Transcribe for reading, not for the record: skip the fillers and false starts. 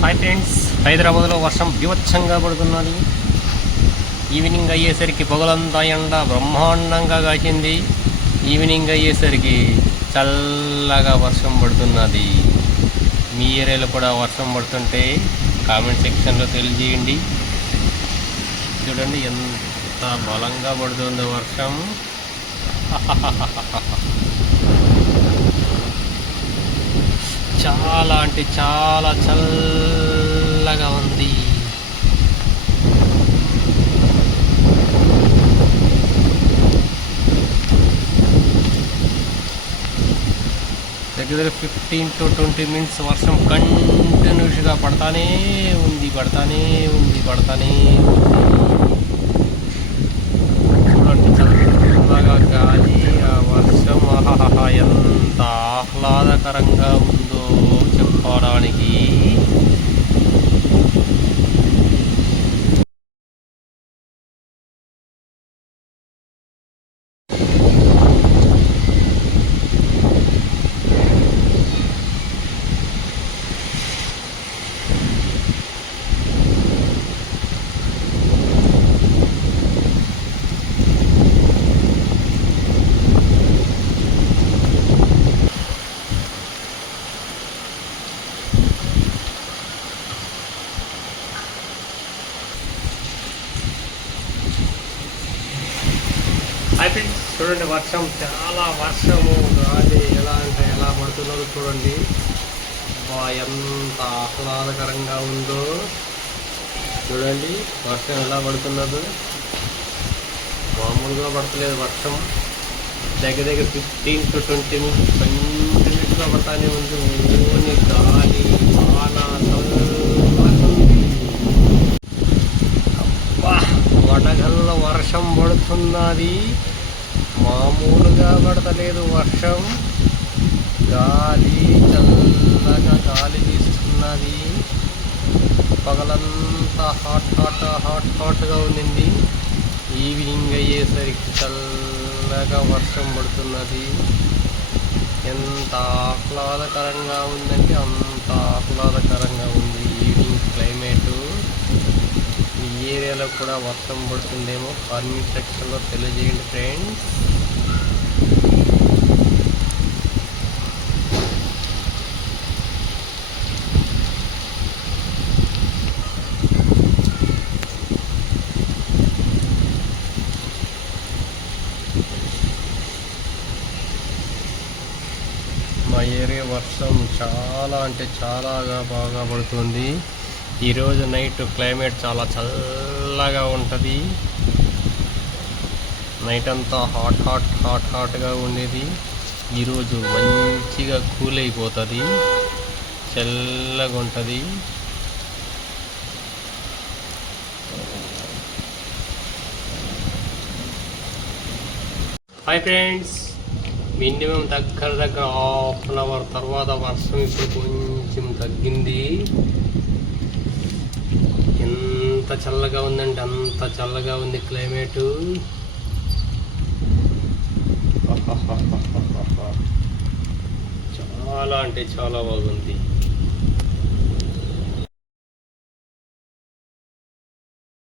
Hi friends, హైదరాబాద్లో వర్షం బీభత్సంగా పడుతున్నది. ఈవినింగ్ అయ్యేసరికి పొగలంతా ఎండ బ్రహ్మాండంగా కాచింది. ఈవినింగ్ అయ్యేసరికి చల్లగా వర్షం పడుతున్నది. మీ ఏరియాలో కూడా వర్షం పడుతుంటే కామెంట్ సెక్షన్లో తెలియజేయండి. చూడండి ఎంత బలంగా పడుతుందో వర్షం. చాలా అంటే చాలా చల్లగా ఉంది. దగ్గర 15 to 20 minutes వర్షం కంటిన్యూస్గా పడతానే ఉంది. చూడండి చల్లగా గాలి, ఆ వర్షం ఎంత ఆహ్లాదకరంగా ఉందో చెప్పడానికి. హాయ్ ఫ్రెండ్స్, చూడండి వర్షము గాలి ఎలా పడుతున్నదో చూడండి. ఎంత ఆహ్లాదకరంగా ఉందో చూడండి. వర్షం ఎలా పడుతున్నదో మామూలుగా పడతలేదు. వర్షం దగ్గర 15 to 20 minutes కంటిన్యూస్గా పడతానే ఉంది. ఓని గాలి వాన వడగల్ల వర్షం పడుతున్నది. మామూలుగా పడతలేదు వర్షం. చల్లగా గాలి వీస్తున్నది. పగలంతా హాట్గా ఉండింది. ఈవినింగ్ అయ్యేసరికి చల్లగా వర్షం పడుతున్నది. ఎంత ఆహ్లాదకరంగా ఉందంటే అంత ఆహ్లాదకరంగా ఉంది ఈవినింగ్ క్లైమేటు. ఈ ఏరియాలో కూడా వర్షం పడుతుందేమో కామెంట్ సెక్షన్లో తెలియజేయండి ఫ్రెండ్స్. మా ఏరియా వర్షం చాలా అంటే చాలా బాగా పడుతుంది. ఈరోజు నైట్ క్లైమేట్ చాలా చల్లగా ఉంటుంది. నైట్ అంతా హాట్గా ఉండేది. ఈరోజు మంచిగా కూల్ అయిపోతుంది, చల్లగా ఉంటుంది. హాయ్ ఫ్రెండ్స్, మినిమం దగ్గర ½ an hour తర్వాత వర్షం ఇప్పుడు కొంచెం తగ్గింది. ఎంత చల్లగా ఉందంటే అంత చల్లగా ఉంది క్లైమేటు. చాలా అంటే చాలా బాగుంది.